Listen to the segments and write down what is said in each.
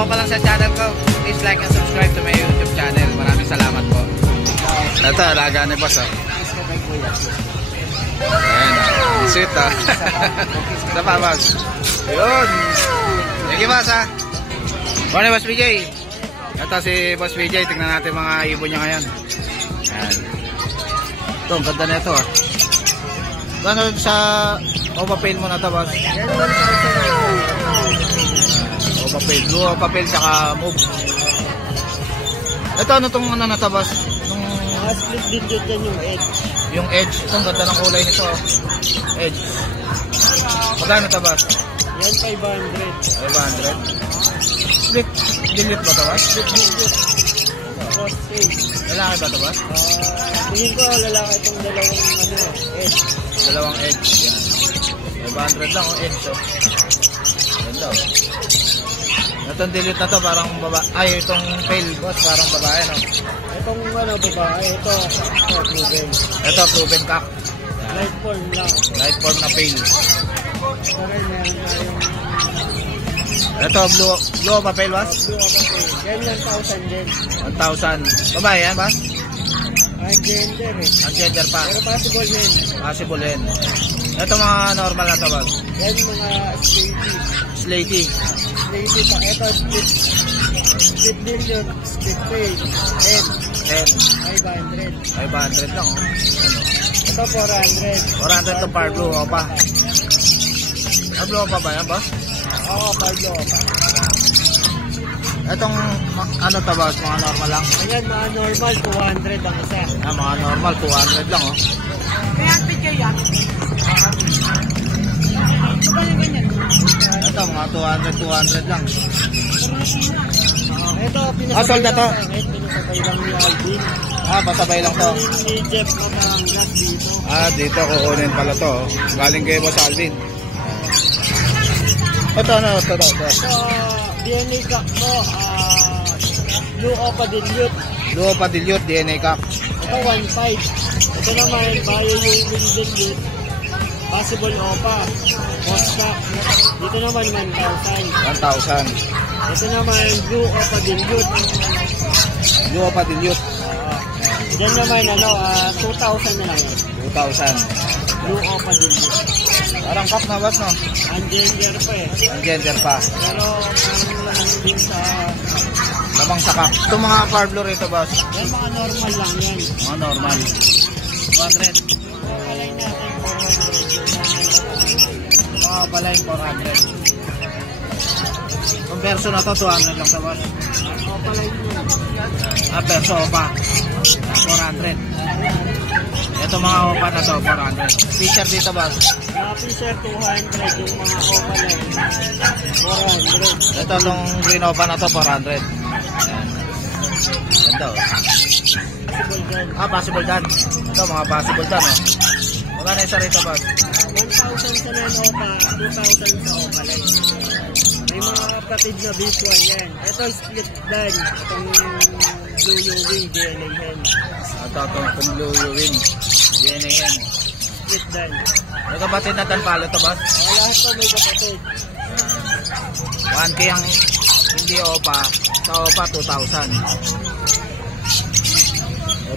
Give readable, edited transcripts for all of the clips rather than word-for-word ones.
bago pa lang sa channel ko, please like and subscribe to my YouTube channel. Maraming salamat po. Ito, alaga ni boss, oh. Ayan, sweet, oh. Ito pa, boss. Yun. Thank you, boss, ha. Morning, Boss BJ. Ito si Boss BJ. Tignan natin mga ibon niya ngayon. Ayan. Ito, ang ganda na ito, ah. Gano'n sa Opa-Pail mo na ito, boss? Opa-Pail. Blue Opa-Pail, tsaka move. Ito, ano itong ano na ito, boss? Split digit yan yung edge. Yung edge. Ito, ang ganda ng kulay nito, oh. Edge. Magkano ito, boss? Yan 500. 500. Split digit ba ito, boss? Split digit. Cost sale. Lalaki ba ito, boss? Tingin ko lalaki itong dalawang edge. Dalawang edge. Yan. 500 lang, oh, edge, oh. Ganda, oh. Itong delete na to parang babae. Ay, itong pail, boss, parang babae, no? Itong babae, ito proven. Ito, proven cock. Light form lang. Light form na pail. Ito rin, meron tayong Ito, blue Opa-Pail, boss? blue Opa-Pail. Yan 1,000 din. 1,000. Babae yan, boss? Ang gender eh. Ang gender pa. Pero possible din. Possible yan. Ito mga normal na to, boss? Yan mga Slaty. Slaty pa. Ito split din yun. Split pail. 10. 500. 500 lang, oh. Ano? Ito 400. 400 to par blue Opa. Ah, blue Opa ba yan, boss? Oo, Pablo. Itong, ano to, boss? Mga normal lang? Ayan, mga normal, 200 ang isa. Ah, mga normal, 200 lang, oh. Kaya ang picture yan. Ito, mga 200 lang. Ito, sold na to? pinasabay lang ni Alvin. Ah, pasabay lang to. Ni Jeff Matangas dito. Ah, dito kukunin pala to, oh. Galing kay Boss Alvin. Ito, ano, ito. Ito, DNA cock mo, Blue Opa Dilute. Blue Opa Dilute, DNA cock. Ito, 1.5. Ito naman, Bio yung Dilute. Possible Opa. Post cock. Dito naman, 1,000. 1,000. Ito naman, Blue Opa Dilute. Blue Opa Dilute. Diyan naman, 2,000 na lang. 2,000. Blue Opa Dilute. Parang cup na, boss, no? Ang gender pa eh. Ang gender pa. Pero, parang lang din sa... Lamang sa cup. Ito mga Parblo rito, boss. Yan, mga normal lang yan. Mga normal. 200. Kalay natin, 400. Mga balay, 400. Yung verso na to, 200 lang sa boss. O, palay mo. Ah, verso Opa. 400. Ito mga Opa na to, 400. Feature dito, boss. Mga Fisher, 200. Yung mga Opa lang, 400. Ito itong green Opa na to, 400. Ayan. Ganda, oh. Possible dyan. Ah, possible dan. Ito, mga possible dan, oh. Magkano isa rito, boss? 1,000 sa non Opa, 2,000 sa Opa lang. May mga kapatid na visual yan. Ito, split dan. Itong Blue Wing, DNA hen. Ito, itong blue wing. DNA hen. Split dan. May kapatid na tanpalo to, boss? Lahat to may kapatid. 1K ang hindi Opa. Sa Opa, 2,000.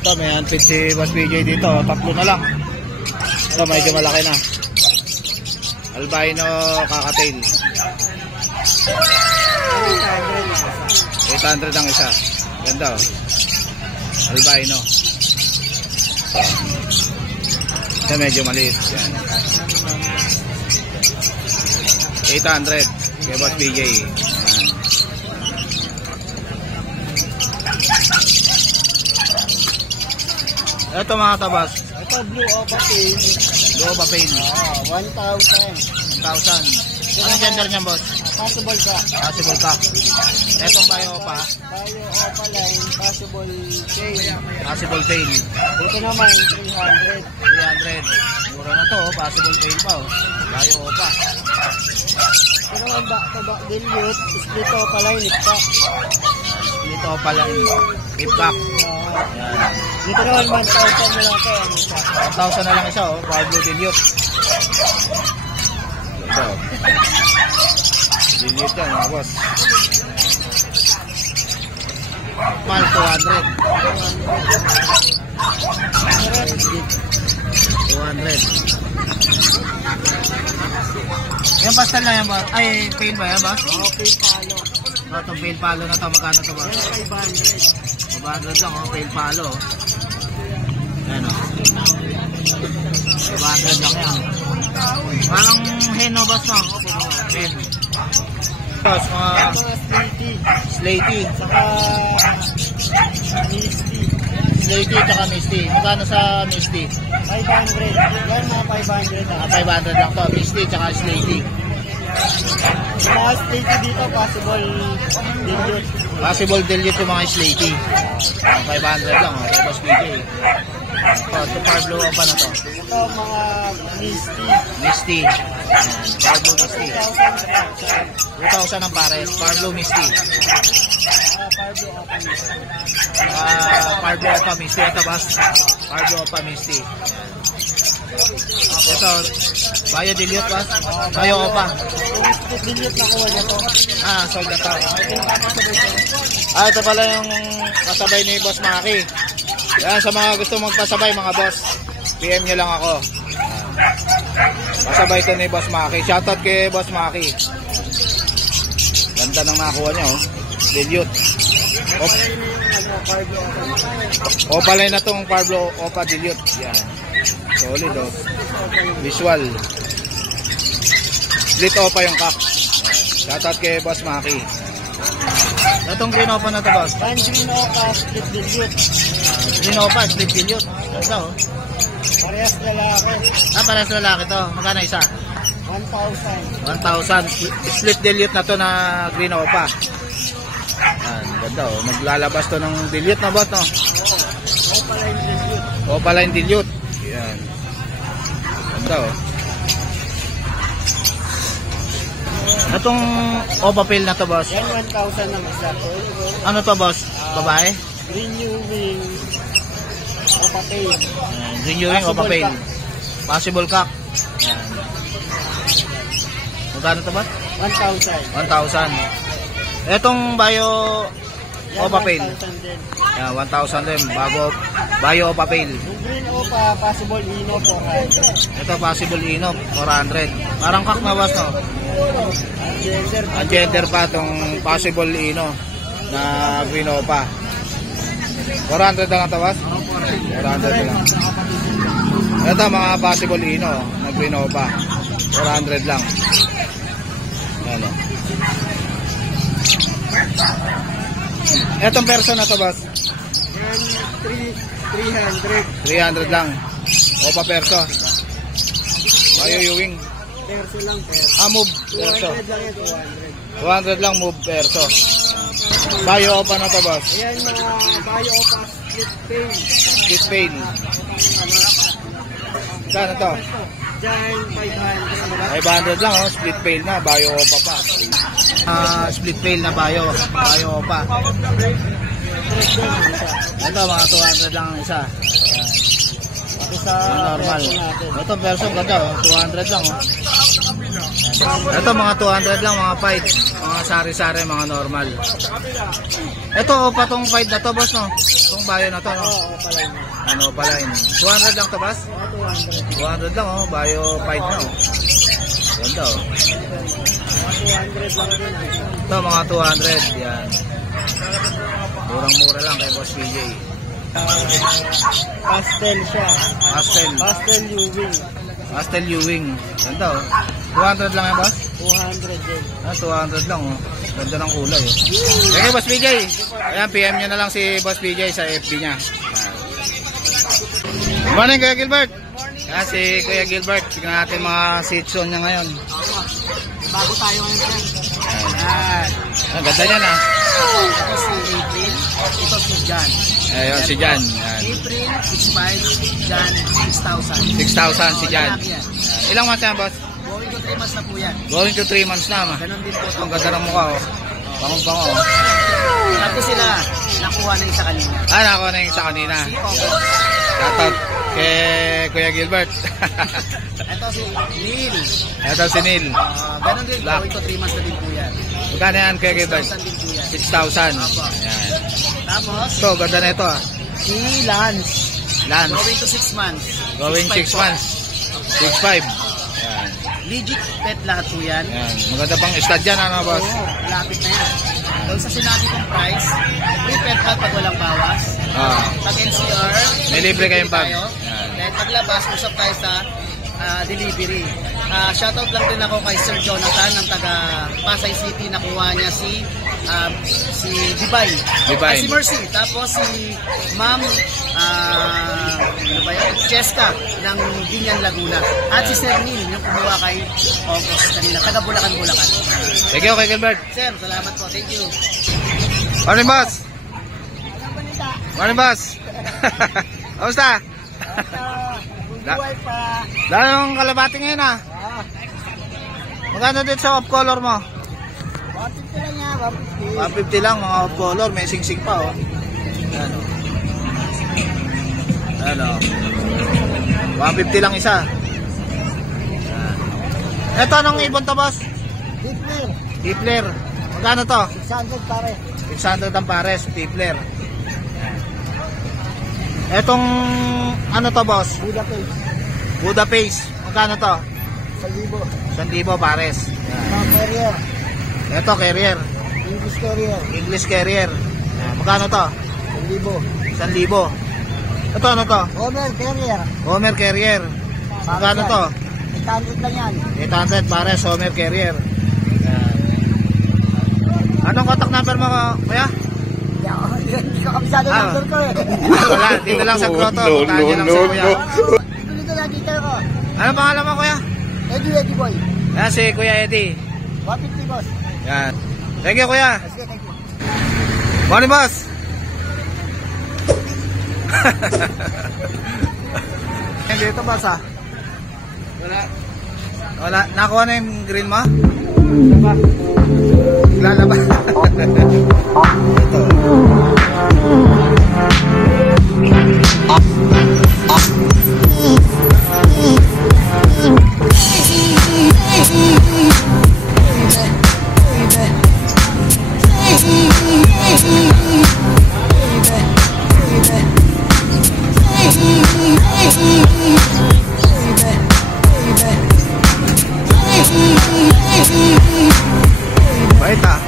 Ito, may handpid si Boss BJ dito. Tatlo na lang. Ito, medyo malaki na. Albino kakatail. 800 ang isa. Ganda, oh. Albino. Ito, medyo maliit. Yan. 800 kay Boss BJ. Yan. Ito mga tabas. Ito, Blue Opa Pail. Blue Opa-Pail. 1,000. 1,000. Anong gender niyan, boss? Possible ka. Possible cock. Etong Bio Opa. Tayo Opa line, possible tail. Possible tail. Dito naman, 300. 300. Mura na to, oh. Possible tail pa, oh. Bio Opa. Ito naman, back-to-back dilute. Split Opa line, nipka. Dito pala yung hip cock. Yan. Dito naman, 1,000 na lang ito. 1,000 na lang isa, oh. Pablo Dilute. Ito. Dilute yan, mga boss. Mal 200. 200. Yung pastel na yan ba? Ay, pail ba yan ba? Oo, pail palo. Itong pail palo na to, magkano to ba? Yan 500. 500 lang oh, pail palo. Ayan oh. 500 lang yan. Parang hen no, boss mo? Hen. Boss, mga Mga slaty. slaty. Saka misty. Slaty tsaka misty. Magkano sa misty? 500. Yan mga 500 lang. 500 lang to, misty tsaka slaty. Yung mga slaty dito, possible dilute. Possible dilute yung mga slaty. 500 lang oh, kay Boss BJ. Ito, Parblo pa na to. Ito mga misty. Misty. Ayan, Parblo misty. 2,000 ang pares. Parblo misty. Parblo pa misty. Ito boss. Parblo pa misty. Ito, Bayo dilute boss. Bayo pa. Dilute na kuha niya to. Sold na to. Ito pala yung kasabay ni Boss Maki. Yan, sa mga gusto magpasabay mga boss, PM nyo lang ako. Pasabay ito ni Boss Maki. Shoutout kay Boss Maki. Ganda ng nakuha niya oh. Dilute. Opalay na tong Parblo Opa dilute. Yan. Solid oh. Visual. Split Opa yung kak. Shoutout kay Boss Maki. Itong green Opa na to boss. Pan green opa, split dilute. Green Opa, split dilute. Ganda oh. Parehas lalaki. Parehas lalaki to. Magkano isa? 1,000. 1,000. Split dilute na to na green Opa. Yan, ganda oh. Maglalabas to ng dilute na boss no? Opaline dilute. Opaline dilute. Yan. Ganda oh. Itong Opa Pail na to boss. Yan 1,000 na isa. Ano to boss? Babae? Green new wing. Opa pail. Green Ewing Opa Pail. Possible cock. Yan. Magkano to boss? 1,000. 1,000. Etong Bayo Yan, Opa Pail. 1,000 din. Yan, 1,000 din. Bayo Opa Pail. Yung green opa, possible ino 400. Ito possible inom, 400. Parang kak na boss no? Ang gender. Ang gender pa itong possible ino na green Opa. 400 lang ito boss? 400 lang. Ito mga possible ino na green Opa. 400 lang. Yan o. Etong person na to boss? Yan 300. 300 lang. Opa perso. Bayo Ewing. Perso lang perso. Move perso. 200 lang yan, 200 lang move perso. Bayo Opa na to boss? Ayan mga bayo opa split pail. Split pail. Saan to? Diyan 500. 500 lang oh, split pail na, Bayo Opa pa. Split pail na Bayo Opa. Ito mga 200 lang ang isa. Ito sa Normal. perso natin. Ito perso ganda oh, 200 lang oh. Ito mga 200 lang mga fight. Mga sari-sari mga normal. Ito Opa tong fight na to boss no. Tong Bayo na to no. Oo, pala yun. Ano pala yun? 200 lang to boss? 200. 200 lang oh, Bayo fight na oh. Ganda oh. 200 lang din. Ito mga 200 yan. Murang-mura lang kay Boss PJ. Pastel siya. Pastel. Pastel Pastel U-wing. Ewing. Ganda oh. 200 lang yan boss? 200 din. 200 lang oh. Ganda ng kulay oh. Okay Boss PJ. Ayan, PM nyo na lang si Boss PJ sa FB niya. Good morning Kuya Gilbert. Ayan si Kuya Gilbert. Tignan natin mga season niya ngayon. Bago tayo ngayon. Ang ganda niyan ah. Ito si April. Ito si John. Ayun si Jan. Ayan. April, 6,500. John, 6,000 6,000. si Jan. Ilang months yan boss? Going to 3 months na po yan. Going to 3 months na ma. Ganun din po. Ang ganda ng mukha oh. Bango-bango oh. Tapos sila, nakuha na yung sa kanina. Nako na yung sa kanina. Si Opo. Shoutout kay Kuya Gilbert. Ito si Neil. Ito si Neil. Ganun din, Black. going to 3 months na din po yan. Magkano yan Kuya Gilbert? 6,000 din po yan. 6,000. Opo. Ayan. Tapos, Ito, ganda na ito ah. si Lance. Lance. Going to 6 months. Going 6 months. 6'5". Yan. Legit pet lahat po yan. Yan. Maganda pang stud yan, ano boss? Oo, lapit na yan. Doon sa sinabi kong price, free pet bag pag walang bawas. Ah. Pag NCR, May libre kayong bag. tayo. Yan. Then paglabas, usap tayo sa delivery. Shoutout lang din ako kay Sir Jonathan ng taga Pasay City. Nakuha niya si Divine. Divine. Si Mercy. Tapos si Ma'am ano ba yan? Cheska ng Binyan Laguna. At si Sir Neil yung kumuha kay August kanina. Taga Bulacan. Thank you kay Gilbert. Sir, salamat po. Thank you. Morning boss. Morning boss. Kamusta? Buhay pa. Dahil kalabati ngayon ah. Magkano dito sa off color mo? 150 lang niya, 150 lang mga off color. May sing-sing pa oh. Yan oh. Ano? 150 lang isa. Yan. Ito anong ibon to boss? Hitler, Tipler. Magkano to? 600 pare. 600 ang pares, Tipler. Etong ano to boss? Budapest, Buddha Face. Magkano to? 1,000. 1,000 pares. Mga carrier, Ito carrier, English carrier, English carrier. Magkano to? 1,000. 1,000. Ito ano to? Homer carrier, Homer carrier. Magkano to? 800 lang yan. 800 pares, Homer carrier. Anong contact number mo, kuya? Hindi ko kabisado ng number ko eh. Wala, dito lang sa grotto. Puntahan niyo lang si kuya. Dito lang dito ko. Ano pangalan mo, kuya? Eddie boy. Yan si Kuya Eddie. 150 boss. Yan. Thank you, kuya. Sige, thank you. Morning, boss. Dito, boss, ah. Wala. Nakuha na yung green mo? Lalaba. Ito. Bait ah.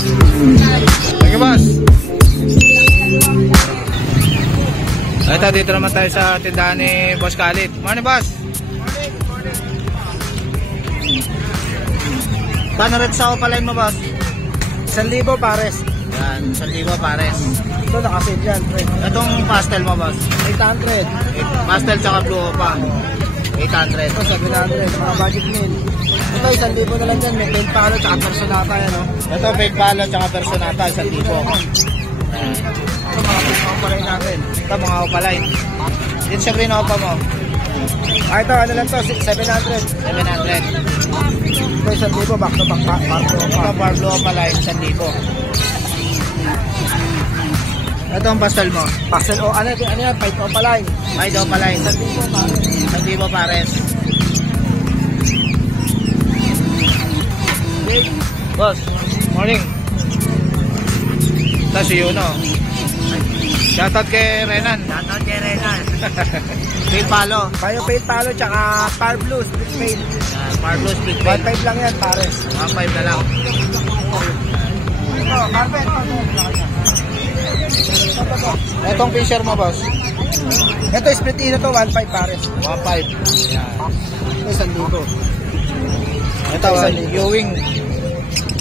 Thank you, boss. Ito, dito naman tayo sa tindahan ni Boss Khalid. Morning, boss. Paano rin sa opaline mo, boss? 1,000 pares. Yan, 1,000 pares. Ito nakasave yan. Itong pastel mo, boss? 800. Pastel tsaka blue pa. 800. Ito 700. Mga budget meal. Ito 1,000 na lang dyan. May paint palo tsaka personata yan. No? Ito, fake palo tsaka personata, 1,000. Ito mga paint palo natin. Ito, mga opaline. Dito sa green opa mo, Ito ano lang to. 700. 700. Ito 1,000 back to back. Ito, bar blue opaline, 1,000. Ito ang pastel mo. Pastel o ano yan? Paint opaline. Ay, opaline, 1,000 pares. Boss, morning. Ito si Yuno. Shoutout kay Renan. Shoutout kay Renan. Fake palo. Kayo paint palo tsaka Par Blue split paint. Bar blue split paint. 1,500 lang yan pares. 1,500 na lang. Ito, carpet. Itong fisher mo, boss. Ito split ino to 1,500 pares. 1,500. Yan. Ito 1,000. Ito, Ewing.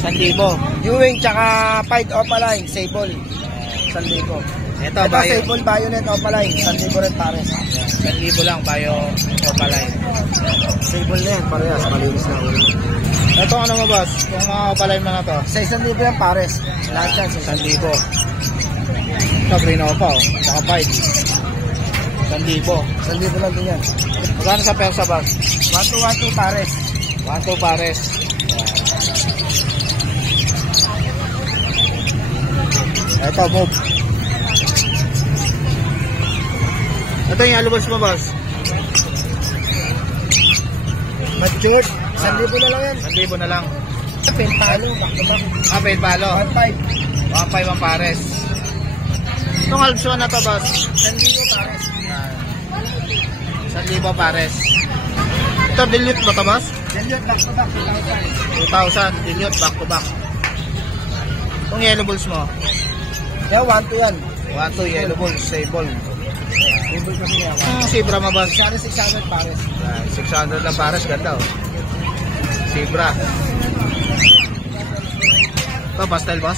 1,000. Ewing tsaka Pied Opaline, Sable. 1,000. Ito, Ito bayo. Sable Bayonet Opaline, 1,000 rin pares. 1,000 lang, bayo opaline. Sable na yan, parehas. Malinis na ulo. Ito ano mo, boss? Yung mga opaline mo na to. Sa 1,000 yan pares. Lahat yan sa 1,000. Ito, green opa, oh. Saka 5. 1,000. 1,000 lang din yan. Magkano sa persa, boss? 1,212 pares. 1,200 pares. Ito, move. Ito yung alubos mo, boss. Matured. 1,000 na lang yan. 1,000 na lang. Pentalo, back to back. Paid palo. 1,500. 1,500 ang pares. Itong Alpson na to, boss. 1,000 pares. 1,000 pares. Ito, dilute ba to, boss? Dilute, back to back, 2,000. 2,000, dilute, back to back. Itong yellow bulls mo? Yan, 1,2 yan. 1,2 yellow bulls, stable. Table kasi yan. Zebra mo, boss? 600 pares. 600 lang pares, ganda, oh. Zebra. Ito, pastel, boss?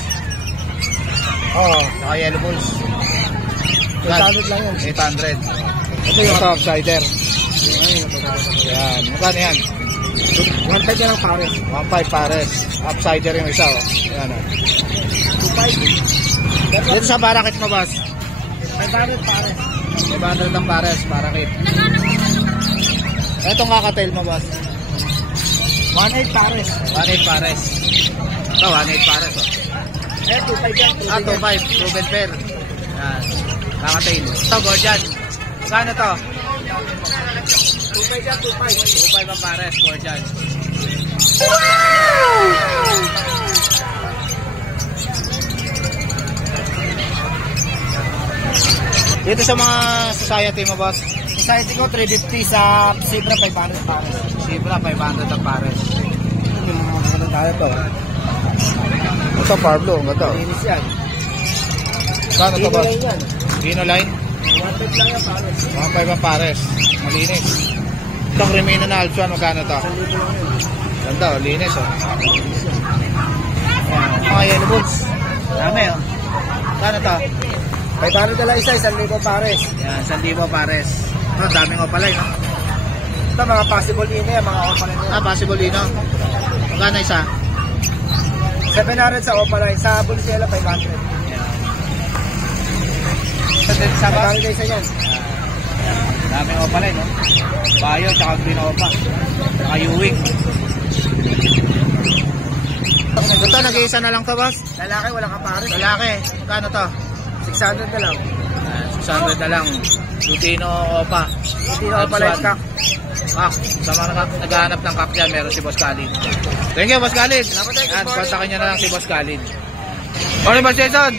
Oo. Saka yellow bulls. 800 lang yan. 800. Ito yung outsider. Yan. Magkano yan? 1,500 na lang pares. 1,500 pares. Outsider yung isa, oh. Yan, oh. 2,500. Dito sa barakit mo, boss? 500 pares. 500 ang pares, barakit. Etong kakatail mo, boss? 1,800 pares. 1,800 pares. Ito, 1,800 pares, oh. 2,500 yan. 2,500, proven pair. Yan. Kakatail. Ito, Gordian. Saan to? 2,500 yan, 2,500. 2,500 ang pares, Gordian. Dito sa mga society mo, boss? Society ko, 350 sa Zebra, 500 pares. Zebra, 500 ang pares. Ano tayo to? Ito, Pablo. Ito. Linis yan. Saan ito, boss? Yan. Dino line? 1,500 lang yan, pares. 1,500 ang pares. Malinis. Itong Remino na Alpson, magkano to? 1,000 lang yan. Ganda, oh. Linis, oh. Mga yellow bulls. Dami, oh. Saan to? 500 na lang isa, 1,000 pares. Yan, 1,000 pares. Ito, daming opalay, no? Ito, mga possible din yan, mga opaline yan. Possible dino. Magkano isa? 700 sa opaline, sa Bulisela, 500. Sa bagay isa yan. Daming opalay, no? Bayo, tsaka binopa. Tsaka Ewing. Ito, nag-iisa na lang to, boss? Lalaki, wala ka pares. Lalaki, magkano to? 600 na lang. 600 na lang. Lutino Opa. Lutino Opaline Kak. Kak. Sa mga naghahanap ng kak dyan, meron si Boss Khalid. Thank you, Boss Khalid. Yan, kontakin nyo na lang si Boss Khalid. Morning, Boss Jason.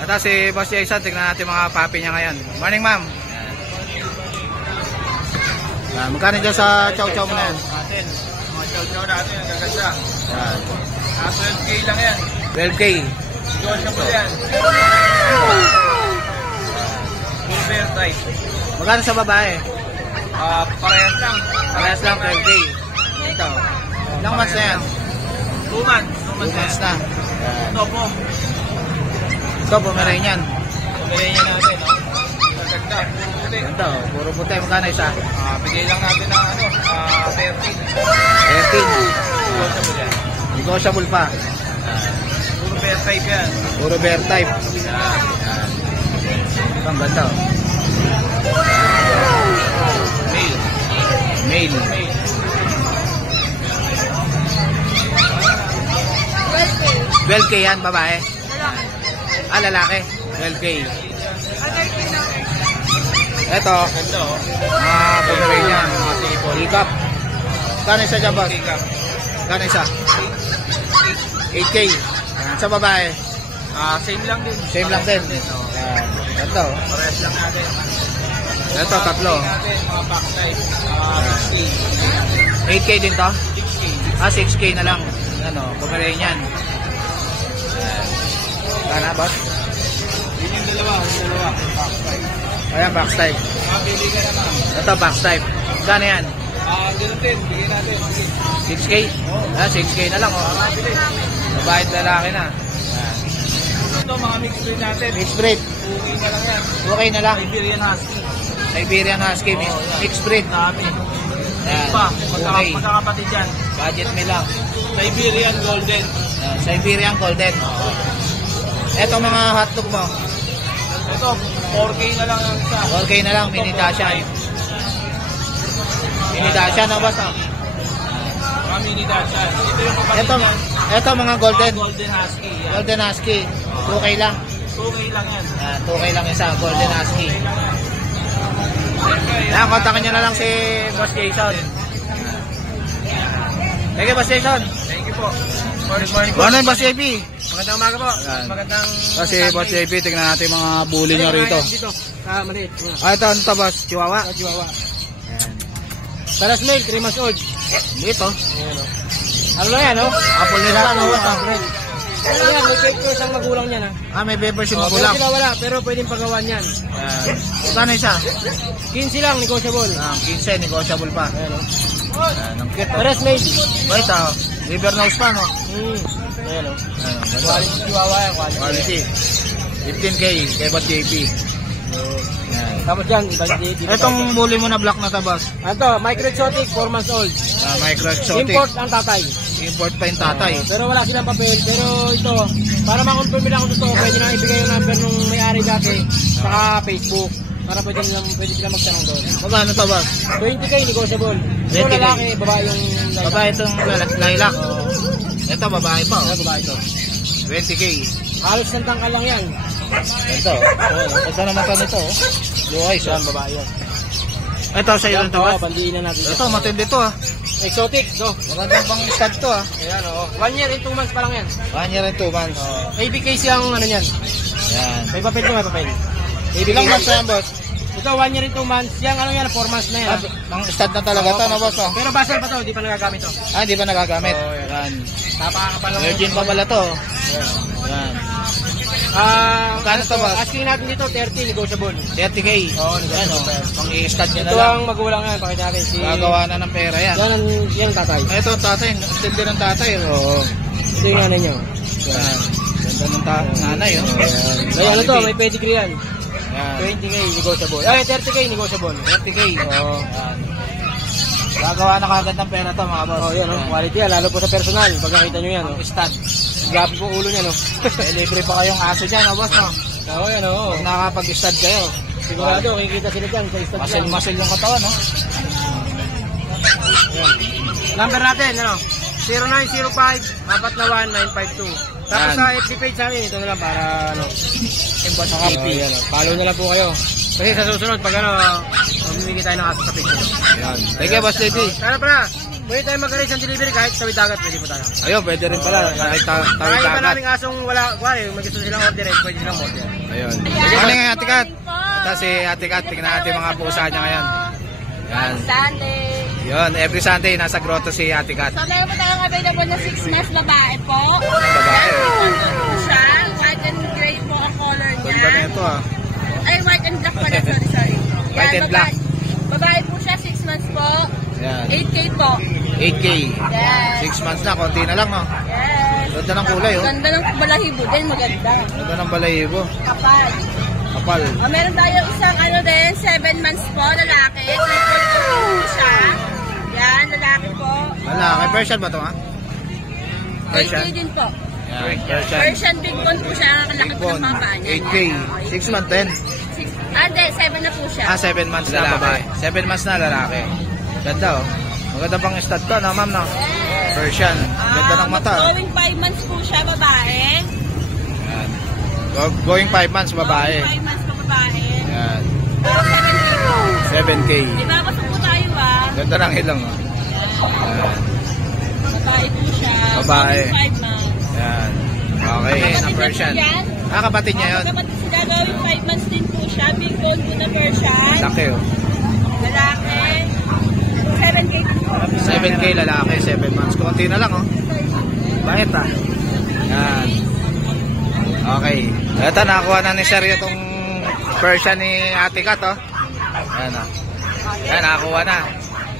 Ito si Boss Jason, tignan natin mga papi niya ngayon. Morning, ma'am. Yan, magkano dyan sa chow-chow mo na yan? Mga chow-chow natin, ang gaganda. Yan. 12K lang yan. 12K. Negotiable yan. Full bear type. Magkano sa babae? Parehas lang. Parehas lang, 12K. Ito. Ilang months na yan? 2 months. 2 months na. Ito po. Ito, Pomeranian. Pagkain niya natin. Gaganda. Puti. Ganda, oh. Puro puti. Magkano isa? Bigay lang natin ng 13. 13. Negotiable yan. Negotiable pa. Puro bear type yan. Puro bear type. Ito, ang ganda, oh. Male. Male. Male. 12K yan, babae. Lalaki. 12K. Ito, Ganda oh. mga Pomeranian. Mga table. Teacup. Kano isa dyan, boss? Teacup. Kano isa? 8K. Yan, sa babae. Same lang din. Same lang din. Oh. Yan. Ito. Parehas lang natin. Ito, tatlo. Natin, mga back type. 8K din to? 6K. 6K na lang. Ano, Pomeranian. Kana, boss? Yun yung dalawa. Back type. Ayan, box type. Mabili ka naman. Ito, box type. Kano yan? Ganun din. Bigyan natin. 6K? 6K na lang, oh. Mabili. Babae at lalaki na. Ito, mga mixed breed natin. Mixed breed. Okay pa lang yan. Okay na lang. Siberian Husky. Siberian Husky, mixed breed. Dami. Yan. Pa, Okay. magkakapatid yan. Budget me lang. Siberian Golden. Yan, Siberian Golden. Eto mga hotdog mo. Ito, 4K na lang ang isa. 4K na lang, mini Dacian. Mini Dacian, no, boss? No? Mga mini Dacian. Ito yung kapatid Eto, niyan. eto mga golden. Golden Husky. Yan. Golden Husky. 2K lang. 2K lang yan. Yan, 2K lang isa, Golden Husky. Okay lang yan. Yan, kontakin nyo na lang si Boss Jason. Thank you, Boss Jason. Thank you po. Good morning po. Ano yung Boss JP? Magandang umaga po. Yan. Magandang... Kasi Boss JP, tignan natin mga bully niya rito. Dito, sa maliit. Ito, ano to, Boss? Chihuahua? Sa Chihuahua. Yan. Talas male, 3 months old. Dito. Ayan o. Ano lang yan o? Apple nila, ano? Ayan, may papers ang magulang niyan ha. May papers yung Pero magulang. sila wala, pero pwedeng pagawan yan. Yan. Saan isa? 15 lang, negotiable. 15, negotiable pa. Ayan o. Yan, ang cute. Talas male. Wait, liver nose pa, no? Ayan o. Yan, Quality Chihuahua yan, quality. quality. 15K, kay Boss JP. Yan. Tapos dyan, ibang dito. Itong bully mo na black na tabas. Ano, micro exotic, 4 months old. Micro exotic. Import ang tatay. Import pa yung tatay. Pero wala silang papel. Pero ito, para makonfirm nila kung totoo, pwede na ibigay yung number nung may-ari dati, saka Facebook. Para pwede sila magtanong doon. Magkano tabas? 20K, negotiable. Ito 20K. lalaki, babae yung Babae itong lilac. Ito, babae pa. Ano, Oh. babae ito. 20K. Halos ng tangkal lang yan. Ito. Ito naman pa nito. Blue eyes. Yan, babae yan. Ito, sa iyo Yan, rin tabas. bandiin na natin. Ito, matindi to ah. Exotic, no? Magandang pang stud to ah. Ayan, oo. 1 year and 2 months pa lang yan. 1 year and 2 months. ABK siyang ano yan. Yan. May papel ko, may papel. Ilang months na yan, boss? Ito, 1 year and 2 months. Yang ano yan, 4 months na yan. Ang stud na talaga to, no, boss? Oh. Pero basal pa to, hindi pa nagagamit to. Hindi pa nagagamit. Oo, yan. Yan. Napakakapal lang. Virgin pa pala to. Yan. Kano to, boss? Asking natin dito, 30, negotiable. 30K. Oo, Yan o. Pang i-stud nyo na Ito lang. ang magulang yan, pakita natin. Si... Gagawa na ng pera yan. Yan ang tatay. Ito ang tatay. Stindi ng tatay. Oo. Ito yung nanay niyo. Yan. Ganda ng nanay. Oh. Ay, ano to, may pedigree yan. Yan. 20K, negotiable. Ay, 30K, negotiable. 30K. Oo. Yan. Gagawa na kagad ng pera to, mga boss. Oh, yan, oh. Quality yan, lalo po sa personal. Pag nakita nyo yan, oh. Stud. Gabi po ulo niya, no? Libre pa kayong aso dyan, boss. No? Oo, yan, oo. Pag nakapag-stud kayo. Sigurado, kikita sila dyan sa stud lang. Muscle yung katawan, no? Yan. Number natin, ano? 0905-491-952. Tapos Yan. sa FB page namin, ito na lang para, ano, Boss oh, JP. yan, oh. Follow na lang po kayo. Kasi sa susunod, pag ano, mamimigay tayo ng aso sa page. Yan. Thank you, Boss JP. Sana para, pwede tayo mag-arrange ng delivery kahit sa dagat, pwede po tayo. Ayun, pwede rin pala. Kahit tawid Kahit pa agad. naming asong wala, may gusto silang order, pwede silang order. Ayun. Ano nga, Ate Kat? Ito si Ate Kat. Tingnan natin mga pusa niya ngayon. Yan. Sunday. Yun, every Sunday nasa grotto si Ate Kat. So, meron po tayong available na 6 months babae po. Babae. Siya, white and gray po ang color niya. Ganda na ito ah. Ay, white and black pala, sorry. White and black. Babae po siya, 6 months po. Yan. 8K po. 8K. Yes. 6 months na, konti na lang no. Yes. Ganda ng kulay oh. Ganda ng balahibo din, maganda. Ganda ng balahibo. Kapal. Kapal. Meron tayong isang ano din, 7 months po, lalaki. Triple coat po siya. Yan, lalaki po. Wala, kay Persian ba ito ha? 8K din po. Yan, Persian. Persian Big Bone po siya, ang kalaki Big po Bone. ng mga paa niya. 8K. 6 months din. Hindi, 7 na po siya. 7 months na babae. 7 months na lalaki. Ganda oh. Maganda pang stud to no, ma'am no? Persian. Ganda ng mata. Oh. Going 5 months po siya, babae. Yan. Going 5 months babae. Going 5 months pa babae. Yan. Pero 7K po. 7K. Di ba, basta po tayo ah. Ganda ng ilong oh. Yan. Babae po siya. Babae. Going 5 months. Yan. Okay, na Kapatid Persian. na po yan. Kapatid niya yun. Kapatid sila, going 5 months din po siya. Big bone po na Persian. Laki oh. Lalaki. 7K po. 7K lalaki, 7 months. Kunti na lang oh. Bakit ah? Yan. Okay. Ito, nakakuha na ni Sir itong Persian ni Ate Kat oh. Yan oh. Yan, nakakuha na.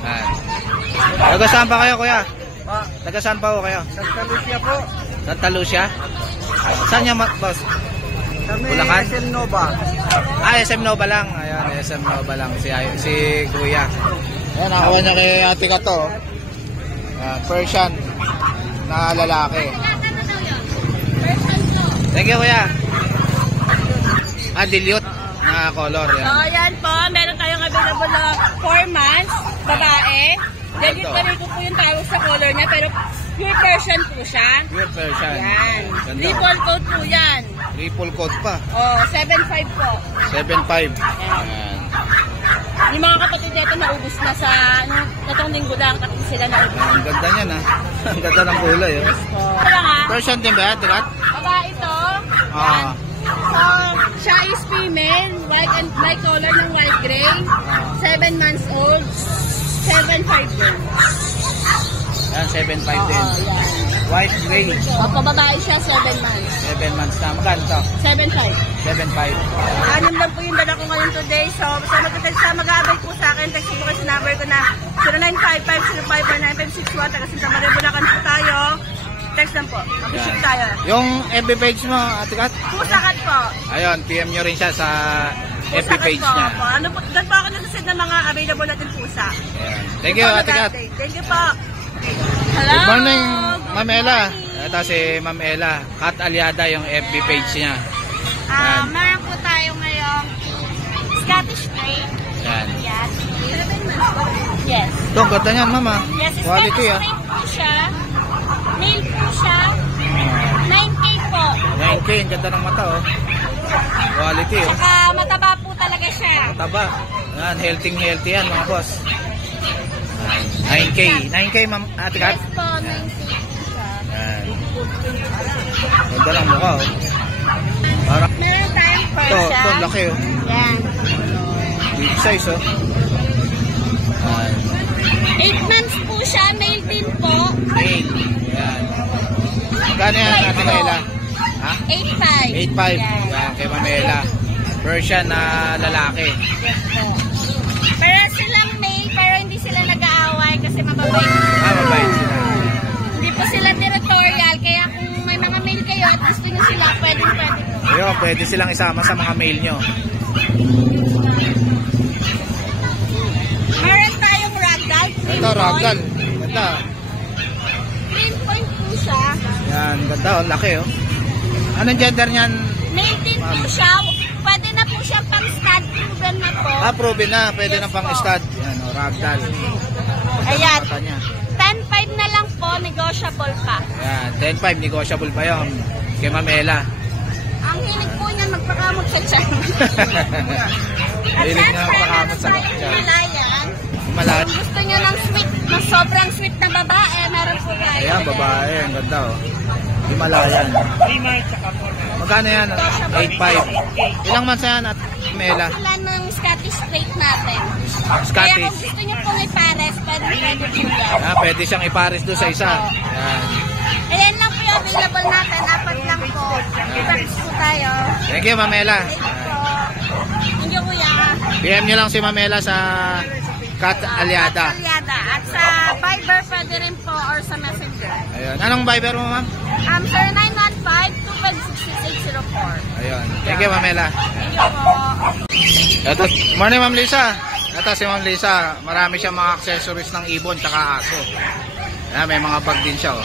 Yan. Taga saan pa kayo kuya? Taga saan pa ho kayo? Santa Lucia po. Santa Lucia? Saan niya boss? Kami Bulacan? SM Nova. SM Nova lang. Ayan, SM Nova lang. Si Kuya. Ayan, nakuha niya kay Ate Kat to. Persian na lalaki. Thank you Kuya. Dilute na color. Yan. So, yan po. Meron tayong available na 4 months, babae. Delit na rin po yung tawag sa color niya, pero pure Persian po siya. Pure Persian. Yan. Ganda. Triple coat po yan. Triple coat pa. Oh, 7.5 po. 7.5. Ayan. Yung mga kapatid nito naubos na sa ano, Itong linggo lang kasi sila na Ang ganda niyan ha. Ang ganda ng kulay oh. Wala nga. Persian din ba yan, Tikat? Babae ito. Ah. So, siya is female, white and white color ng white gray. 7 months old, 7'5" din. Yan, 7'5 din. Oo, yan. White gray. Opo, babae siya, 7 months. 7 months na. Magkano to? 7'5". 7'5. Anim lang po yung dala ko ngayon today. So, basta magka-text sa mag-aabay po sa akin. Text po kayo sa number ko na 0955-0549-561. Taga Santa Maria, Bulacan po tayo. Text lang po. Mag-ship tayo. Yung FB page mo, Ate Kat? Pusakat po. Ayun, PM nyo rin siya sa FB Pusakat page po. niya. Po. Ano po, doon po ako nag-send ng mga available natin pusa. Ayan. Thank you, Ate Kat. Thank you po. Hello. Good morning, Ma'am Good Ella. morning. Ito si Ma'am Ella. Kat Aliada yung FB page niya. Yan. Meron po tayo ngayong Scottish Straight. Yan. Yes. 7 months. Yes. Ito, ang ganda niyan, Mama. Yes, Quality Scottish ah. Straight po siya. Male po siya. 9K po. 9K, ang ganda ng mata oh. Quality oh. Tsaka mataba po talaga siya. Taba. Yan, healthy yan mga boss. 9K. 9K, Ma'am Ate Kat. Yes po, 9K siya. Yan. Ganda ng mukha oh. Parang, Meron tayong ito, Persian. laki oh. Yan. Big size oh. Yan. 8 months po siya. Male din po. 8. Yan. Magkano yan, Ate Maela? Ha? 8'5". 8.5. Yan. Yan, kay Mamela. Persian na lalaki. Yes po. Pero silang male, pero hindi sila nag-aaway kasi mababait. Mabait sila. Hindi po sila territorial, kaya kung may mga male kayo at gusto nyo sila, pwede po. Ayun, pwede silang isama sa mga mail nyo. Meron tayong ragdoll. Ito, ragdoll. Ganda. Green point po siya. Yan, ganda oh. Laki oh. Anong gender niyan? Male din po siya. Pwede na po siya pang stud proven na po. Proven na. Pwede Yes na pang po. stud. Yan oh, ragdoll. Ayan. Mata niya. 10.5 na lang po, negotiable pa. Yan, 10.5. Negotiable pa yun. Kay Mamela. Ang hilig po niyan magpakamot sa tiyan. Hilig na magpakamot sa tiyan. Himalayan. Malat. Kung gusto niyo ng sweet, ng sobrang sweet na babae, meron po tayo. Ayan, babae. Ang ganda oh. Himalayan. Magkano yan? 8.5. Ilang months na yan at Mela? Sila ng Scottish Straight natin. Kaya Scottish. kung gusto niyo pong ipares, pwede po yan. Pwede siyang ipares doon sa isa. Yan. Ayan lang po yung available natin. 4 lang po. Ipares po tayo. Thank you, Mamela. Thank you po. Thank you, kuya. PM nyo lang si Mamela sa Kat Aliada. Aliada. At sa Viber pwede rin po or sa Messenger. Ayun. Anong Viber mo, ma'am? 0915-256-6804. Ayun. Thank you, Mamela. Thank you po. Ito, morning, Ma'am Lisa. Ito si Ma'am Lisa. Marami siyang mga accessories ng ibon tsaka aso. Ayan, may mga bag din siya, oh.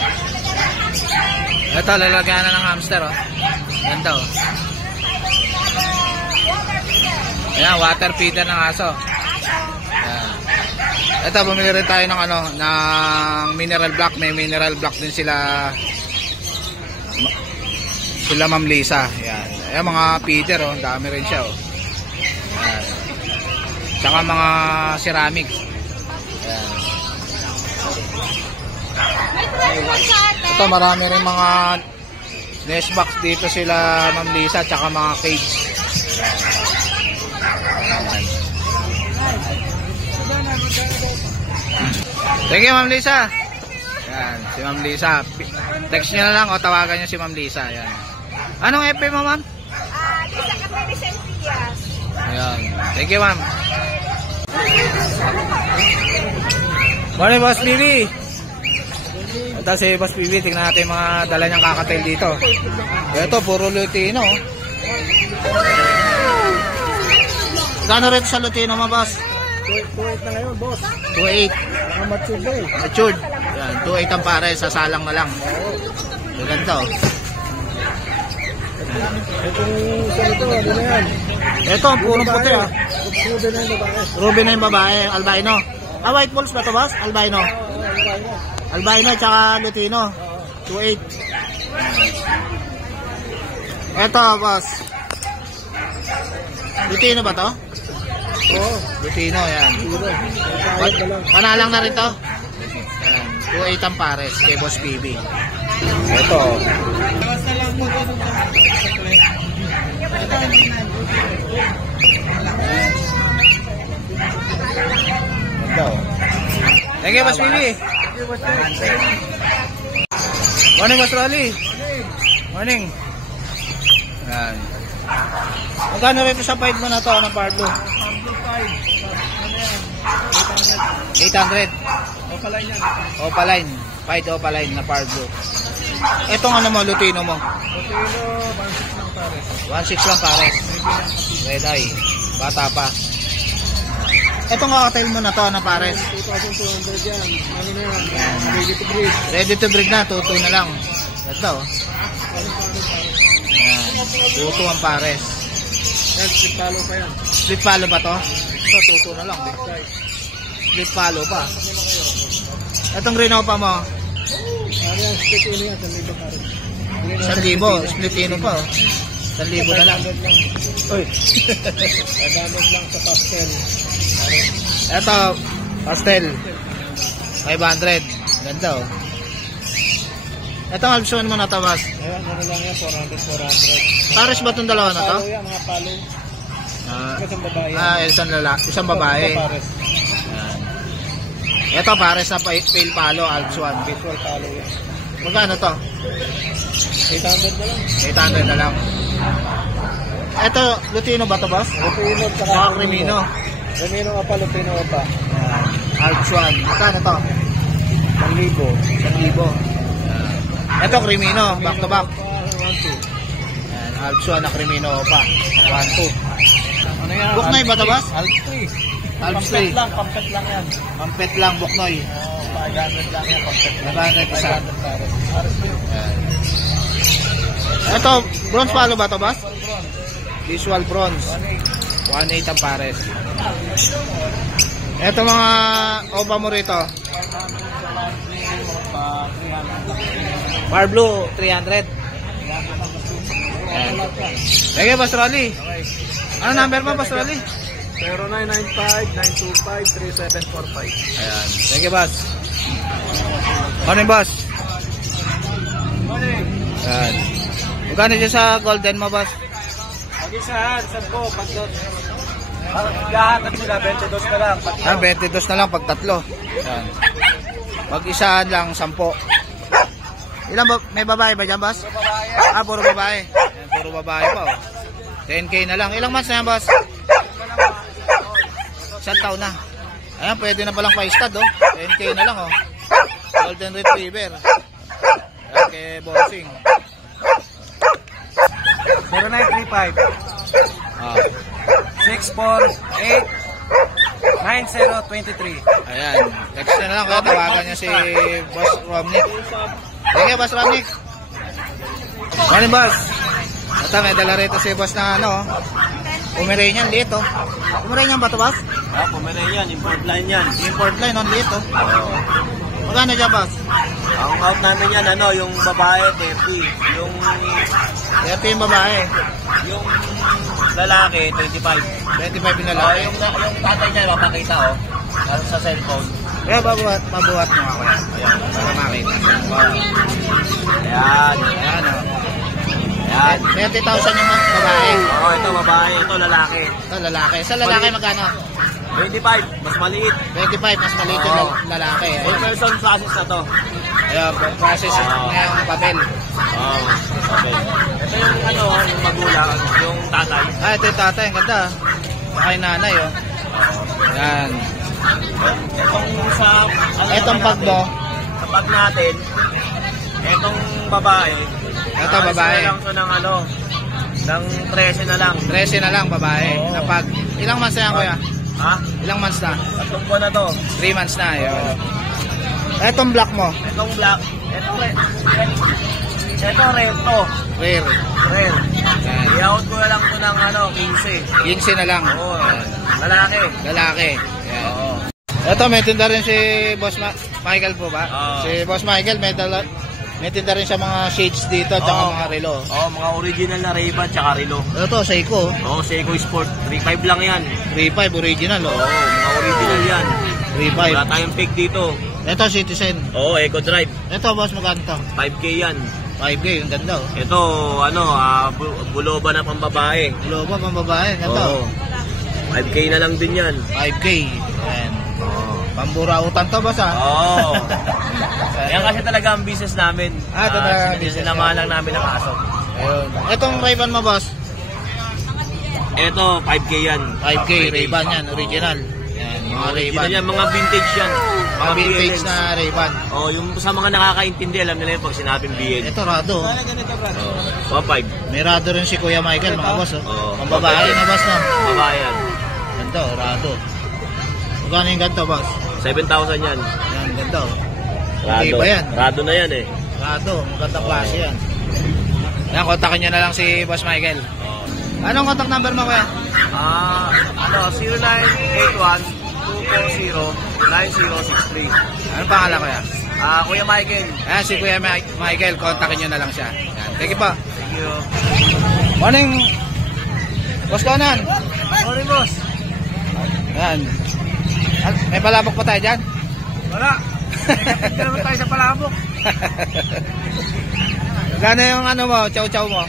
Ito, lalagyan na ng hamster, oh. Ganda, oh. Ayan, water feeder ng aso. Ayan. Ito, bumili rin tayo ng ano, ng mineral block. May mineral block din sila Ma'am Lisa. Ayan. Ayan, mga feeder, oh. Dami rin siya, oh. Ayan. Tsaka mga ceramic. Ayan. Ito, marami rin mga nest box dito sila Ma'am Lisa, tsaka mga cage. Ayan. Thank you, Ma'am Lisa. Ayan, si Ma'am Lisa. Text nyo na lang o tawagan nyo si Ma'am Lisa. Ayan. Anong FB mo, Ma'am? Lisa Capri Centrias. Ayan. Thank you, Ma'am. Morning, Boss Bibi. Ito si Boss Bibi. Tingnan natin yung mga dala niyang kakatail dito. Ito, puro Lutino. Gano'n rin sa Lutino mo, Boss? 2.8 na ngayon, boss. 2.8. Mga matured na eh. Matured. Yan, 2.8 ang pare. Sasalang na lang. Ganda, oh. Itong isa nito, ano na yan? Ito, purong puti, ah. Ruby na yung babae. Ruby na yung babae, albino. White balls ba ito, boss? Albino. Albino, tsaka Lutino. 2.8. Ito, boss. Lutino ba to? Oo. Lutino, yan. Puro. Tawad na lang. Panalang na rin to. Yan. 2.8 ang pares kay Boss BB. Ito. Basta lang po ito. Ito. Thank you, Boss BB. Morning, Boss Rolly. Morning. Yan. Magkano rin ito sa 5 mo na to ng Pablo? 800. Opaline yan. Opaline. 5 Opaline na Pablo. Itong ano mo, Lutino mo? Lutino, 1.6 lang pares. 1.6 lang pares. Red eye. Bata pa. Itong cocktail mo na to na pares. 2,200 yan. Ano na yan? Ready to breed. Ready to breed na. Tuto na lang. Ito. Yan. Tuto ang pares. Yan, split palo pa yan. Split palo ba to? Ito, tuto na lang. Split palo pa. Itong Grenopa mo? Ano yan, split ino yan, 1,000 pa rin. 1,000. Split ino pa. 1,000 na lang. 500 lang. Uy. 500 lang sa pastel. Ito, pastel. 500. Ganda oh. Ito ang Alpson mo na tabas. Ayan, ano lang yan, 400. Pares ba itong dalawa na to? Palo yan, mga palo. Ah, Isang babae. isang lalaki, isang babae. Ito pares. Yan. Ito pares na pale palo, Alpson. Visual palo yan. Magkano to? 800 na lang. 800 na lang. Ito, Lutino ba to, boss? Lutino at Saka Crimino. Crimino nga pa, Lutino nga pa. Alpson. Magkano to? 1,000. 1,000. Ito, Crimino. Back to back. 1,200. Yan, Alpson na Crimino pa. 1,200. Ano yan? Buknoy ba to, boss? Alps 3. Alps Pampet 3. lang, pampet lang yan. Pampet lang, Buknoy. 500 lang yan, pampet lang. 500 isa. 500 pares. Pares yun. Yan. Ito, bronze palo ba to, boss? Visual bronze. 1,800 ang pares. Ito mga oba mo rito. Bar Blue, 300. Yan. Thank you, Boss Rolly. Ano number mo, Boss Rolly? 0995-925-3745. Ayan. Thank you, Boss. Morning, Boss. Morning. Ayan. Magkano dyan sa golden mo, Boss? Mag-isahan, 10, pagdot. Lahat at sila, 22 na lang. 22 na lang pag tatlo. Ayan. Mag-isahan lang, 10. Ilan ba? May babae ba dyan, Boss? Ah, puro babae. Ayan, puro babae pa, oh. 10K na lang. Ilang months na yan, Boss? Isang taon na. Ayan, pwede na palang pa-stud, oh. 10K na lang, oh. Golden Retriever. Ayan, kay Bossing. 0935 Ah. 648 9023. Ayan. Text na lang, kaya tawagan niya si Boss Romnick. Thank you, Boss Romnick. Morning, Boss. Ito, may dala rito si Boss na ano, Pomeranian dito. Pomeranian ba ito, Boss? Ah, Pomeranian, import line yan. Import line on dito. Magkano dyan, Boss? Ang out namin yan, ano, yung babae, 30. Yung Ito yung babae. lalaki, 25. 25 yung lalaki. Yung tatay niya, mapakita, oh. Ano sa cellphone. Kaya mabuhat mo ako. Ayan, para makita. Ayan. Ayan, oh. Ayan. 30,000 yung babae. Oo, ito babae, ito lalaki. Ito, lalaki. Sa lalaki, magkano? 25, mas maliit. 25, mas maliit yung lalaki. Full person process na to. Ayan, process yung papel. Oo, okay. Ito yung ano, yung magulang, yung tatay. Ah, ito yung tatay. Ang ganda. Kay nanay, oh. Yan. Itong sa... Itong pag mo. Sa pag natin, itong babae. Ito, babae. Lang ito ng ano, ng 13 na lang. 13 na lang, babae. Oo. Na pag, ilang months na yan, kuya? Ha? Ilang months na? Tatlong buwan na to. 3 months na, yun. Itong black mo. Itong black, ito red. Ito red to. Rare. Red. Yan. I-out ko na lang ito ng ano, 15. 15 na lang. Oo. Lalaki. Lalaki. Yan. Oo. Ito, may tinda rin si Boss Michael po ba? Oo. Si Boss Michael, may dala May tinda rin siya mga shades dito at saka mga relo. Oo, mga original na Ray-Ban tsaka relo. Ito, Seiko. Oo, Seiko Sport. 3.5 lang yan. 3.5 original, Oo, oh. mga original yan. 3.5. Wala tayong fake dito. Ito, Citizen. Oo, Eco Drive. Ito, boss, magkano to? 5K yan. 5K, yung ganda, oh. Ito, buloba na pambabae. Loba, pambabae, ganda. Oo. 5K na lang din yan. 5K. Ayan. Pamburautan to, boss, ah. Oo. Yan kasi talaga ang business namin. Ah, talaga ang business. Sinamahan lang namin ang aso. Ayun. Itong Ray-Ban mo, boss? Ito, 5K yan. 5K, Ray-Ban yan, original. Yan, mga Ray-Ban. Yan, mga vintage yan. Mga vintage BLX. na Ray-Ban. Oh, yung sa mga nakakaintindi, alam nila yung pag sinabing BL. Ito, Rado. Oh, 5. May Rado rin si Kuya Michael, mga boss, oh. Oo. Pambabae na, boss, no? Babae yan. Ganda, oh, Rado. Magkano yung ganito, boss? 7,000 yan. Yan, ganda, oh. Rado. Okay ba yan? Rado na yan eh. Rado, magandang klase yan. Yan, kontakin nyo na lang si Boss Michael. Anong contact number mo, kuya? 0981-240-9063. Anong pangalan, kuya? Kuya Michael. Ayan, si Kuya Michael, kontakin nyo na lang siya. Yan, thank you po. Thank you. Morning, Boss Conan. Morning, boss. Yan. May palabok pa tayo dyan? Wala. Nagkapit naman tayo sa palabok. Gano'n yung ano mo, chow-chow mo?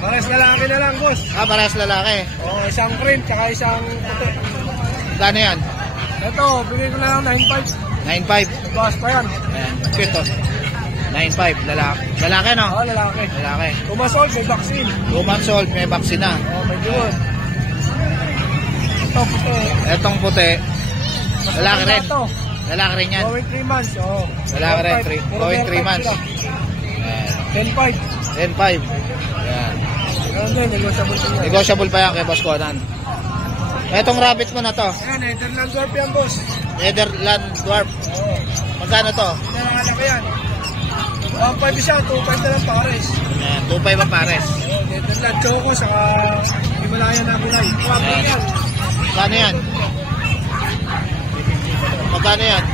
Pares lalaki na lang, boss. Ah, parehas lalaki. Isang cream, tsaka isang puti. Gano'n yan? Ito, bigay ko na lang 9.5. 9.5. Boss pa yan. Ayan, cute to. 9.5, lalaki. Lalaki, no? Oo, lalaki. Lalaki. Pumasol, may vaccine. 2 months old, may vaccine na. Oo, may yun. Ito, puti. Etong puti, lalaki rin. Ito. Lalaki rin yan. Going 3 months, oo. Lalaki rin, going 3 months. Ayan, 10.5. 10.5. Ayan. Ganun din, negotiable din yan. Negotiable pa yan kay Boss Conan. Etong rabbit mo na to, Ayan, Netherlands Dwarf yan, boss. Netherland Dwarf. Oo. Magkano to? Yan ang anak ko yan. 1.5 siya, 2.5 na lang pares. Ayan, 2.5 ang pares. Oo, Netherlands Choco, saka Himalayan na gulay. Ayan. yan. Magkano yan? Magkano yan?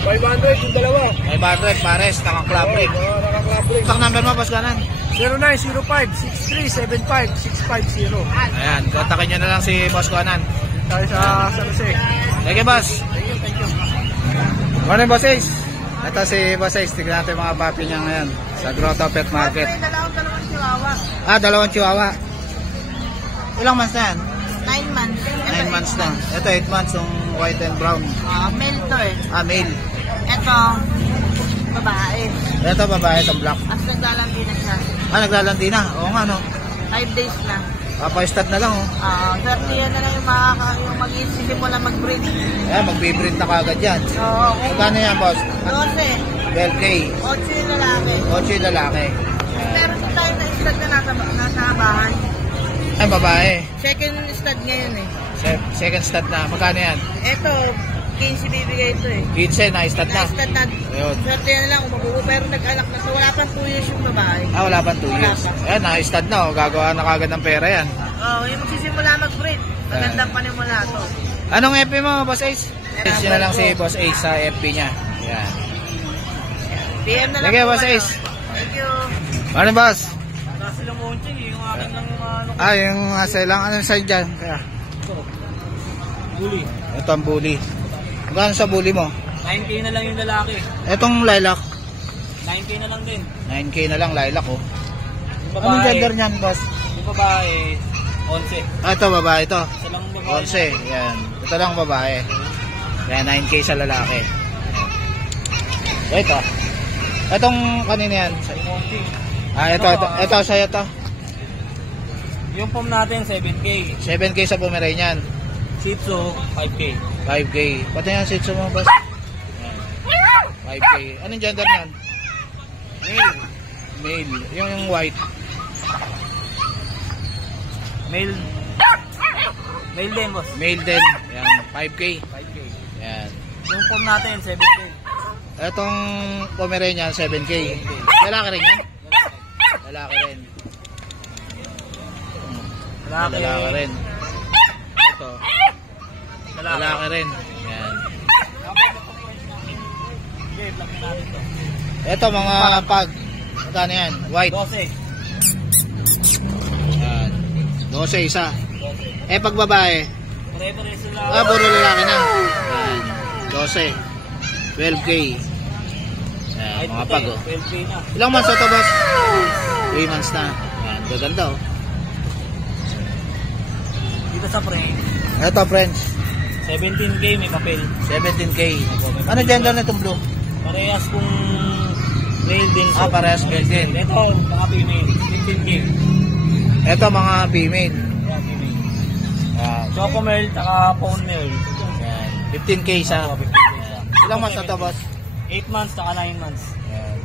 500 yung dalawa. 500 pares, naka-club ring. Oo, naka-club ring. Contact number mo, Boss Conan? 0905-6375-650. Ayan, kontakin nyo na lang si Boss Conan. Tayo sa San Jose. Thank you, Boss. Thank you. Morning, Boss Ace. Ito si Boss Ace. Tignan natin yung mga papi niya ngayon sa Grotto Pet Market. Dalawang chihuahua. Ah, 2 chihuahua. Ilang months na yan? 9 months. 9 months na. Ito, 8 months yung white and brown. Male to eh. Ah, male. Ito, babae. Ito, babae, itong black. As naglalandi na siya. Ah, naglalandi na. Oo nga, no. 5 days na. Papa-start na lang, oh. 30 yan na lang yung mag-isimula mag-breed. Ayan, magbe-breed na kagad yan. Oo. Magkano yan, Boss? 12. 12K. 8 yung lalaki. 8 yung lalaki. Meron din tayo na stud na nasa bahay. Ay, babae. Second stud ngayon eh. Second stud na. Magkano yan? Ito, 15 bibigay ito eh. 15 na, stud na. Na-stud na. Ayun. Swerte yan na lang kung mabubo. Pero nag-alak na. So wala pang 2 years yung babae. Ah, wala pang 2 Wala years. pa. Ayan, na-stud na, oh. Gagawa na kagad ng pera yan. Oo, yung magsisimula mag-breed. Magandang panimula to. Anong FB mo, Boss Ace? Ace na lang si Boss Ace sa FB niya. Ayan. PM na lang Sige, po Boss kayo. Ace. Thank you. Ano, Boss? Kasi lang monching, yung aking ng Ah, yung selang. Anong sign dyan? Kaya. bully. Ito ang bully. Magkano sa bully mo? 9K na lang yung lalaki. Itong lilac. 9K na lang din. 9K na lang, lilac, oh. Yung Anong gender niyan, Boss? Yung babae, 11. Ah, ito, babae ito. Isa lang babae. 11. Yan. Ito lang babae. Kaya 9K sa lalaki. Ito. Itong kanina yan. Monching. Ah, ito sa'yo to. Yung pom natin, 7K. 7K sa Pomeranian. Shih Tzu, 5K. 5K. Pati yung Shih Tzu mo, Boss. Yan. 5K. Anong gender niyan? Male. Male. Yung white. Male. Male din, boss. Male din. Yan. 5K. 5K. Yan. Yung pom natin, 7K. Itong Pomeranian, 7K. Lalaki rin yan? Lalaki rin. Lalaki rin. Ito. Lalaki rin. Yan. Okay, vlog natin to. Ito mga pag. Magkano yan? White. 12. Yan. 12 isa. Pag babae. Pare-pareso lang. Puro lalaki na. Yan. 12. 12K. Yan, mga pag oh. 12K na. Ilang months na to, boss? 3 months na. Yan, gaganda oh. Dito sa frame, Ito, friends. 17K may papel. 17K. Ano gender na itong blue? Parehas kung male din. Parehas male din. Ito, mga female. 15K. Ito, mga female. Yeah, female. Yan. Choco male, tsaka phone male. Yan. 15K isa. 15K siya. Ilang months na to, boss? 8 months, tsaka 9 months. Yan.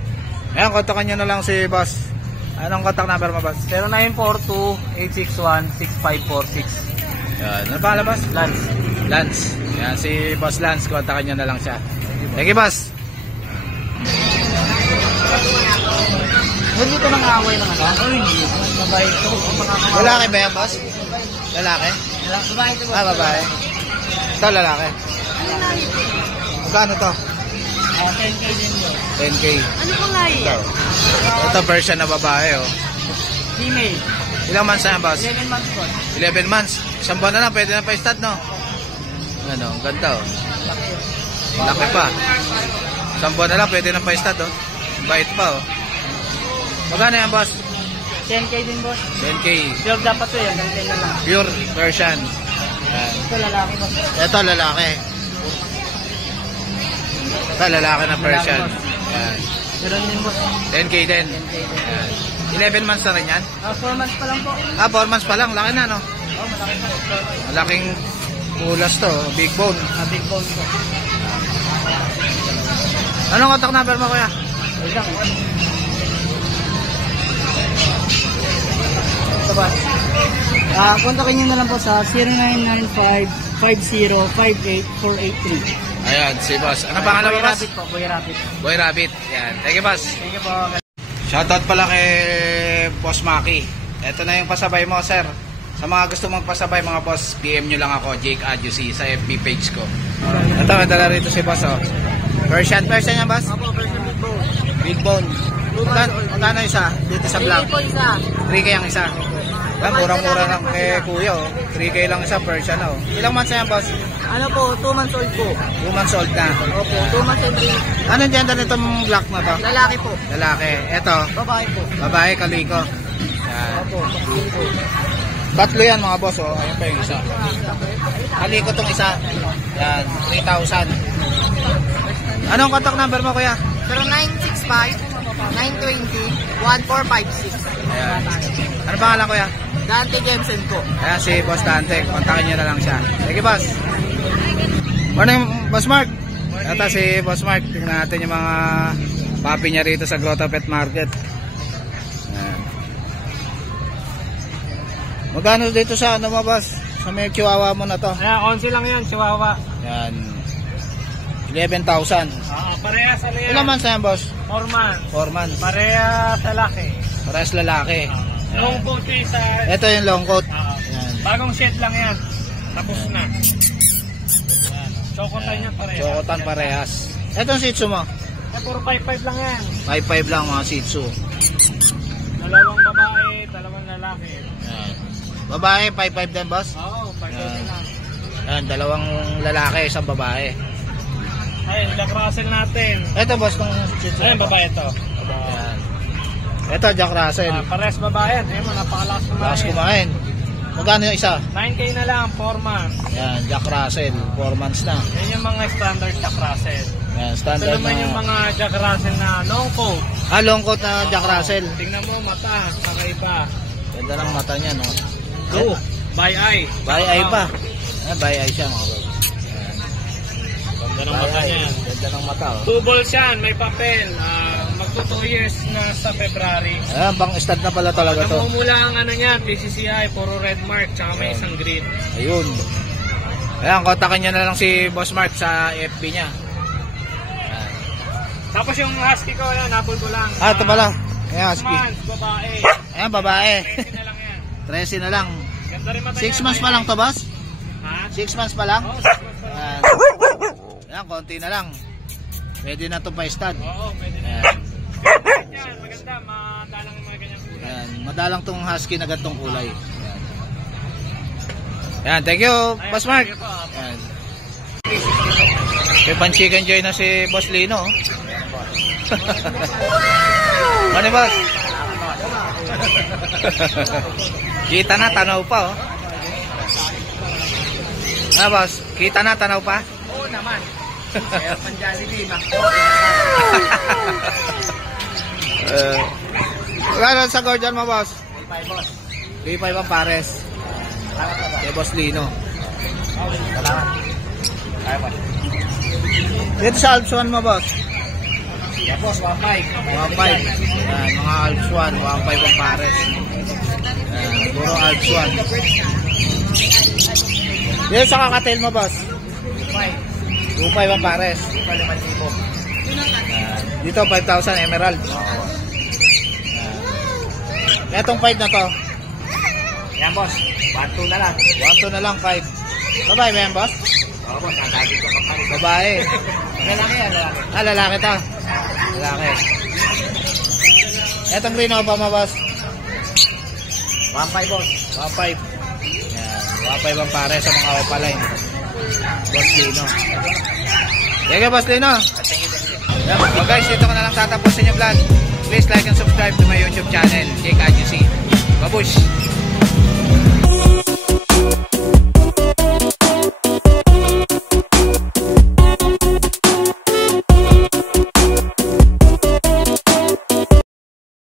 Ayan, kontakan nyo na lang si boss. Anong contact number mo, boss? 0942-861-6546. Yan. Ano pangalan, boss? Lance. Lance. Yan, si boss Lance. Kontakan nyo na lang siya. Thank you, boss. Hindi ko nang away ng ano? Oh, hindi. Babae ito. Lalaki ba yan, boss? Lalaki? Babae ito. Babae. Ito, lalaki. Magkano to? 10K din yun. 10K. Ano pong lahi? Ito, version na babae, oh. Female. Ilang months na yan, boss? 11 months po. 11 months. Isang buwan na lang, pwede na pa-stud, no? Ano, ang ganda, oh. Laki pa. Isang buwan na lang, pwede na pa-stud, oh. Bait pa, oh. Magkano yan, boss? 10K din boss. 10K. Pure dapat to yan. Ganyan na lang. Pure version. Yan. Ito lalaki boss. Ito, lalaki. Ito, lalaki na version. Yan. Meron din boss. 10K din. 10K din. Yan. 11 months na rin yan? 4 months pa lang po. 4 months pa lang. Laki na, no? Oh, malaki pa. Malaking ulas to. Big bone. Big bone po. Anong contact number mo, kuya? Wait lang. Ito ba? Kontakin nyo na lang po sa 0995-5058-483. Ayan, si boss. Ano pangalan mo, Boy boss? Rabbit po, Boy Rabbit. Boy Rabbit. Yan. Thank you, boss. Thank you po. Shoutout pala kay Boss Maki. Ito na yung pasabay mo, sir. Sa mga gusto magpasabay, mga boss, PM nyo lang ako, Jake Adjusi, sa FB page ko. Ito, may dala rito si boss, oh. Version yan, boss? Opo, version big bone. Big bone. Magkano isa? Dito sa vlog? 3K po isa. 3K ang isa. Yan, murang-mura lang kay kuya, oh. 3K lang isa, Persian, oh. Ilang months na yan, boss? Ano po, 2 months old po. 2 months old na. Opo, 2 months and 3. Anong gender nitong black na to? Lalaki po. Lalaki. Ito, Babae po. babae, kaliko. Yan. Opo, po. Tatlo yan, mga boss, oh. Ayan pa yung isa. Kaliko tong isa. Yan, 3,000. Anong contact number mo, kuya? 0965-920-1456. Ayan. Ano pangalan, kuya? Dante Jensen po. Ayan, si Boss Dante. Kontakin nyo na lang siya. Sige, boss. Morning, Boss Mark. Ito si Boss Mark. Tingnan natin yung mga papi niya rito sa Grotto Pet Market. Ayan. Magkano dito sa ano mo, boss? Sa may chihuahua mo na to? Ayan, 11 lang yan, Chihuahua. Ayan. 11,000. Parehas ano yan? Ilang months na yan, boss? 4 months. 4 months. Parehas lalaki. Parehas lalaki. Long coat sa... Ito yung long coat. Ayan. Bagong shed lang yan. Tapos na. Ayan. Chocotan yan parehas. Chocotan parehas. Itong Shih Tzu mo? Puro 5-5 lang yan. 5,500 lang mga Shih Tzu. Dalawang babae, dalawang lalaki. Ayan. Babae, 5,500 din, boss? Oo, 5-5 lang. Ayan, dalawang lalaki, isang babae. Ayun, Jack Russell natin. Ito, boss, kung Shih Tzu. Ayun, babae ito. Ayan. Ito, Jack Russell. Parehas babae yan. Ayun, napakalakas kumain. Lakas kumain. Magkano yung isa? 9K na lang, 4 months. Ayan, Jack Russell. 4 months na. Yan yung mga standard Jack Russell. Ayan, Ito standard naman yung na. mga Jack Russell na long coat. Long coat na Jack Russell. Tingnan mo, mata, kakaiba. Ganda ng mata niya, no? Go, by eye. By eye pa. Ayan, by eye siya, mga boss. Ganda ng By mata eye. niyan. Ganda ng mata, oh. 2 balls yan, may papel. Magto 2 years na sa February. Ayan, pang stud na pala talaga to. Namumula ang ano niya, PCCI, puro red mark, tsaka may isang green. Ayun. Ayan, kontakin nyo na lang si Boss Mark sa FB niya. Ayan. Tapos yung husky ko, yan, napol ko lang. Ito pala. Ayan, 6 months, babae. Ayan, babae. 13 na lang yan. 13 na lang. Ganda rin mata 6 months pa lang to, boss? Ha? 6 months pa lang? Oo, 6 months pa lang. Ayan. Ayan, konti na lang. Pwede na to pa stud. Oo, pwede na. Ayan. Maganda, madalang yung mga ganyang kulay. Yan, madalang tong husky na gantong kulay. Yan. Yan, thank you, Boss Mark. Yan. May pan-chicken joy na si Boss Lino. Ano, boss? Kita na, tanaw pa, oh. Ano, boss? Kita na, tanaw pa? Oo naman. Kaya Jollibee, Gano'n sa Gordon mo, boss? 3.5 boss. 3.5 ang pares. Kay Boss Lino. Salamat. Ay boss. Dito sa Alps 1 mo, boss? Yeah boss, 1.5. 1.5. Yan, mga Alps 1, 1.5 ang pares. Yan, puro Alps 1. Dito sa kakatail mo, boss? 2.5 ang pares. Dito 5,000 emerald. Etong 5 na to. Yan boss, 1.2 na lang. 1,2 na lang 5. Babae ba yan, boss? Oo boss, natagin ko pa. Babae. Lalaki yan, lalaki. Ah, lalaki to. Lalaki. Etong green ba mo, boss? 1.5 boss. 1.5. Yan, 1.5 ang pare sa mga opaline. Boss Lino. Thank you, Boss Lino. Yan, so guys, dito ko na lang tatapusin yung vlog. Please like and subscribe to my YouTube channel, Jake Adjusi. Babush!